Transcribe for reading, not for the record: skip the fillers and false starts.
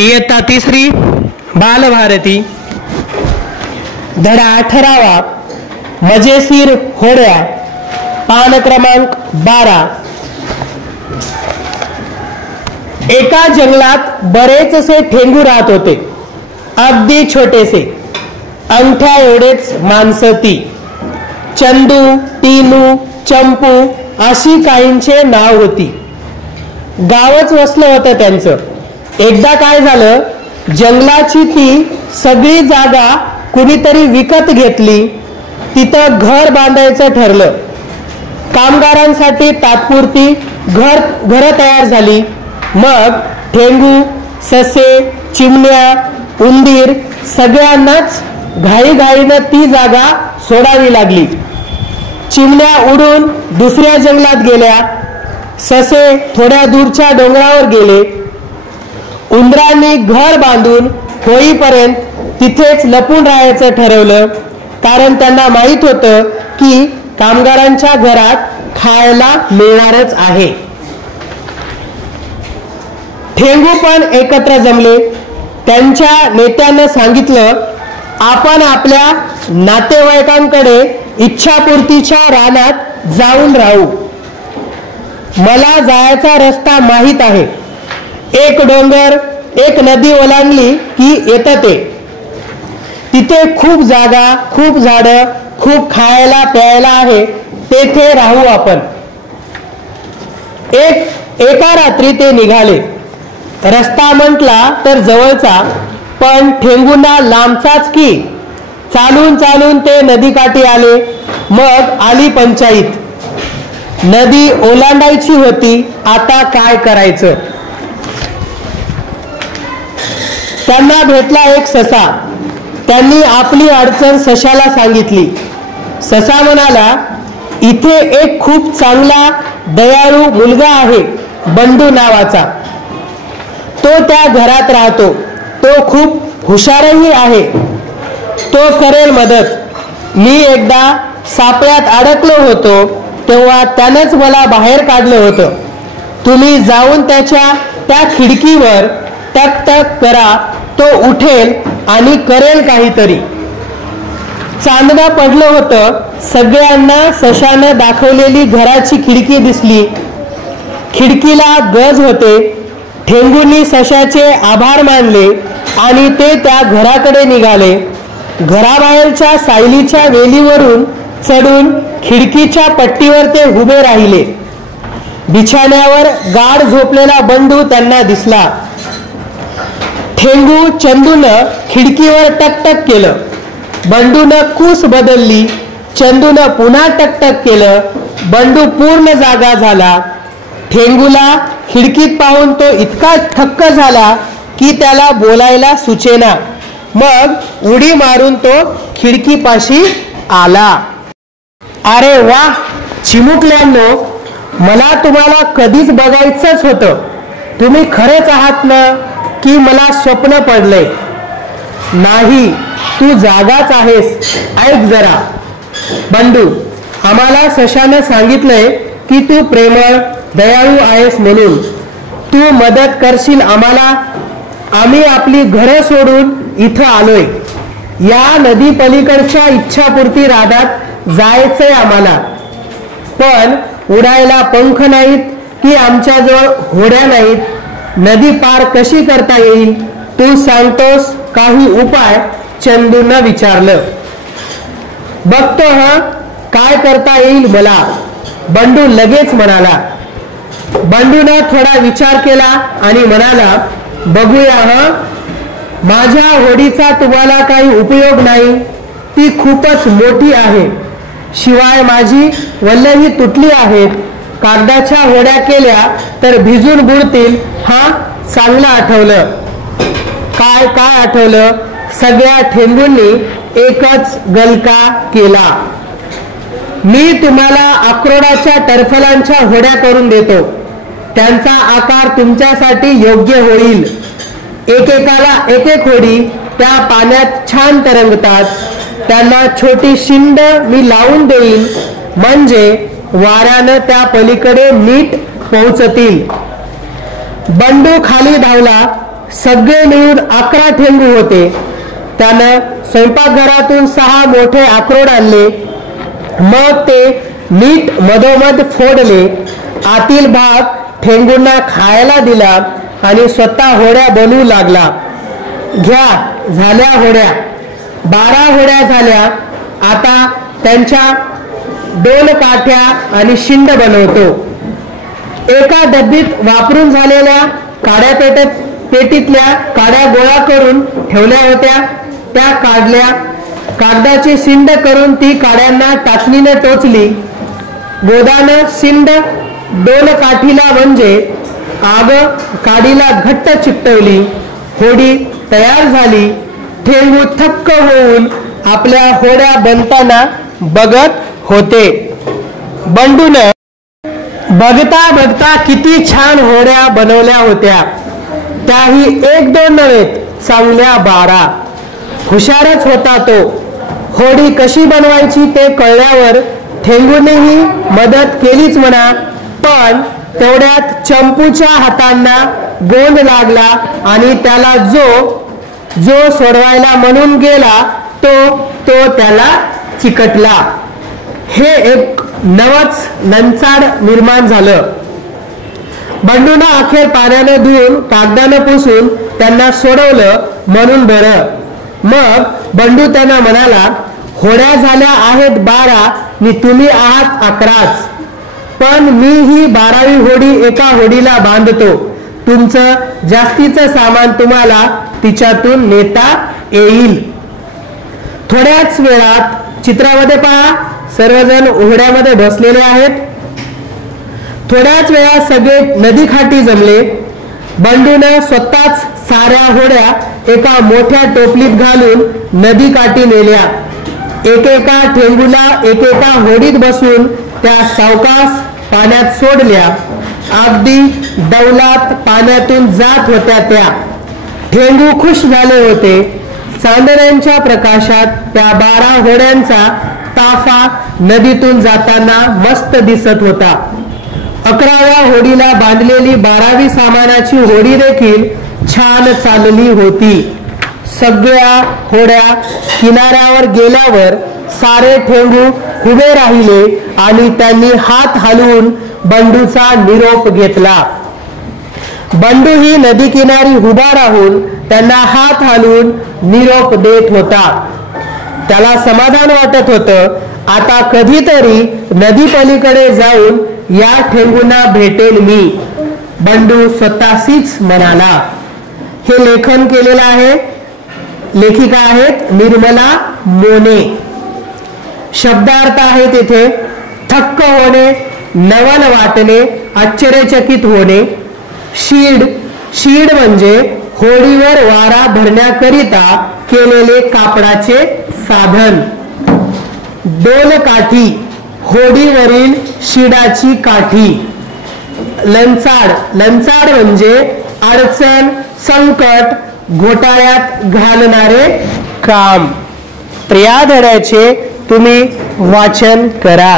इयत्ता तिसरी बालभारती धडा 18वा मजेशीर होड्या पान क्रमांक 12। एका जंगलात बरेचसे ठेंगू राहत होते, अगदी छोटेसे, अंगठ्या एवढेच माणसं ती। चंदू, टीनू, चंपू अशी काहींचे नाव होती। गावच वसलं होतं त्यांचं। एकदा काय झालं, जंगलाची ती सगळी जागा कुणीतरी विकत घेतली, तिथं घर बांधायचं ठरलं। कामगारांसाठी तात्पुरती घर तयार झाली। मग ठेंगू, ससे, चिमण्या, उंदीर सगळ्यांनाच घाईघाईनं ती जागा सोडावी लागली। चिमण्या उडून दुसऱ्या जंगलात गेल्या, ससे थोड्या दूरच्या डोंगरावर गेले। उंदरांनी घर बांधून होईपर्यंत तिथेच लपून राहायचं ठरवलं, कारण त्यांना माहित होतं की कामगारांच्या घरात खायला मिळणारच आहे। ठेंगू पण एकत्र जमले। त्यांच्या नेत्यानं सांगितलं, आपण आपल्या नातेवाईकांकडे इच्छापूर्तीच्या रानात जाऊन राहू। मला जायचा रस्ता माहित आहे। एक डोंगर, एक नदी ओलांडली की येतं ते। तिथे खूप जागा, खूप झाडं, खूप खायला प्यायला आहे, तेथे राहू आपण। एका रात्री ते निघाले। रस्ता म्हटला तर जवळचा, पण ठेंगूंना लांबचाच की। चालून चालून ते नदीकाठी आले। मग आली पंचायत। नदी ओलांडायची होती, आता काय करायचं? त्यांना भेटला एक ससा। त्यांनी आपली अडचण सशाला सांगितली। ससा म्हणाला, इथे एक खूप चांगला दयाळू मुलगा आहे, बंडू नावाचा। तो त्या घरात राहतो। तो खूप हुशारही आहे, तो करेल मदत। मी एकदा सापळ्यात अडकलो होतो, तेव्हा त्यानंच मला बाहेर काढलं होतं। तुम्ही जाऊन त्याच्या त्या खिडकीवर टक टक करा, तो उठेल आणि करेल काहीतरी। चांदणं पडलं होतं। सगळ्यांना सशानं दाखवलेली घराची खिडकी दिसली। खिडकीला गज होते। ठेंगूंनी सशाचे आभार मानले आणि ते त्या घराकडे निघाले। घराबाहेरच्या सायलीच्या वेलीवरून चढून खिडकीच्या पट्टीवर ते उभे राहिले। बिछाण्यावर गाढ झोपलेला बंडू त्यांना दिसला। ठेंगू चंदूनं खिडकीवर टकटक केलं। बंडूनं कूस बदलली। चंदूनं पुन्हा टकटक केलं। बंडू पूर्ण जागा झाला। ठेंगूला खिडकीत पाहून तो इतका थक्क झाला की त्याला बोलायला सुचेना। मग उडी मारून तो खिडकीपाशी आला। अरे वा चिमुकल्यांनो, मला तुम्हाला कधीच बघायचंच होतं। तुम्ही खरेच आहात ना, की मला स्वप्न पडलंय? नाही, तू जागाच आहेस। ऐक जरा बंडू, आम्हाला सशानं सांगितलंय की तू प्रेमळ दयाळू आहेस म्हणून। तू मदत करशील आम्हाला। आम्ही आपली घरं सोडून इथं आलोय। या नदी पलीकडच्या इच्छापूर्ती रानात जायचंय आम्हाला, पण उडायला पंख नाहीत की आमच्याजवळ होड्या नाहीत। नदी पार कशी करता येईल? तू सांगतोस काही उपाय? चंदूनं विचारलं। बघतो हा, काय करता येईल मला, बंडू लगेच म्हणाला। बंडूनं थोडा विचार केला आणि म्हणाला, बघूया हा। माझ्या होडीचा तुम्हाला काही उपयोग नाही, ती खूपच मोठी आहे। शिवाय माझी वल्लही तुटली आहेत। कागदाच्या होड्या केल्या तर भिजून बुडतील। हा चांगलं आठवलं। काय काय आठवलं? सगळ्या ठेंगूंनी एकच गलका केला। मी तुम्हाला अक्रोडाच्या टरफलांच्या होड्या करून देतो। त्यांचा आकार तुमच्यासाठी योग्य होईल। एकेकाला एक एक होडी त्या पाण्यात छान तरंगतात। त्यांना छोटी शिंड मी लावून देईन, म्हणजे वाऱ्यानं त्या पलीकडे नीट पोहोचतील। बंडू खाली धावला। सगळे मिळून 11 ठेंगू होते. त्यानं स्वयंपाकघरातून 6 मोठे अक्रोड आणले. मग ते नीट मधोमध फोडले. आतील भाग ठेंगूंना खायला दिला आणि स्वतः होड्या बनवू लागला. घ्या, झाल्या होड्या. 12 होड्या झाल्या. आता त्यांच्या 2 काठ्या आणि शिंड बनवतो. एका डब्बीत वापरून झालेल्या पेटीतल्या काड्या गोळा करून ठेवल्या होत्या. त्या काढल्या. कागदाची शिंड करून ती काड्यांना टाचणीने टोचली. गोदानं शिंड 2 काठीला म्हणजे आग काडीला घट्ट चिकटवली. होडी तयार झाली. ठेंगू थक्क होऊन आपल्या होड्या बनताना बघत होते. बंडून बघता बघता किती छान होड्या बनवल्या होत्या. त्याही 1-2 नव्हेत, चांगल्या 12. हुशारच होता तो. होडी कशी बनवायची ते कळल्यावर ठेंगूनेही मदत केलीच म्हणा. पण तेवढ्यात चंपूच्या हातांना गोंद लागला आणि त्याला जो सोडवायला म्हणून गेला तो त्याला चिकटला. हे एक नवच लंचाड निर्माण झालं. बंडूनं अखेर पाण्यानं धुवून कागदानं पुसून त्यांना सोडवलं म्हणून बरं. मग बंडू त्यांना म्हणाला, होड्या झाल्या आहेत 12 आणि तुम्ही आहात 11च. पण मी ही 12वी होडी एका होडीला बांधतो. तुमचं जास्तीचं सामान तुम्हाला तिच्यातून नेता येईल. थोड्याच वेळात चित्रामध्ये पहा, सर्वजण होड्यामध्ये बसलेले आहेत. थोड्याच वेळात सगळे नदीकाठी जमले. बंडूनं स्वतःच साऱ्या होड्या एका मोठ्या टोपलीत घालून नदीकाठी नेल्या. एकेका ठेंगूला एकेका होडीत बसून त्या सावकाश पाण्यात सोडल्या. अगदी डौलात पाण्यातून जात होत्या त्या. ठेंगू खुश झाले होते. चांदण्यांच्या प्रकाशात त्या 12 होड्यांचा ताफा नदीतून जाताना मस्त दिसत होता. 11व्या होडीला बांधलेली 12वी सामानाची होडी देखील छान चालली होती. सगळ्या होड्या किनाऱ्यावर गेल्यावर सारे ठेंगू उभे राहिले आणि त्यांनी हात हलवून बंडूचा निरोप घेतला. बंडूही नदी किनारी उभा राहून त्यांना हात हलवून निरोप देत होता. त्याला समाधान वाटत होतं. आता कधीतरी नदी पलीकडे जाऊन या ठेंगूंना भेटेल मी, बंडू स्वतःशीच म्हणाला. हे लेखन केलेलं आहे. लेखिका आहेत निर्मला मोने. शब्दार्थ आहे तिथे थक्क होणे, नवल वाटणे, आश्चर्यचकित होणे. शीड म्हणजे होडीवर वारा भरण्याकरिता केलेले कापडाचे साधन. 2 काठी, होडीवरील शिडाची काठी. लंचाड म्हणजे अडचण, संकट, घोटाळ्यात घालणारे काम. या धड्याचे तुम्ही वाचन करा.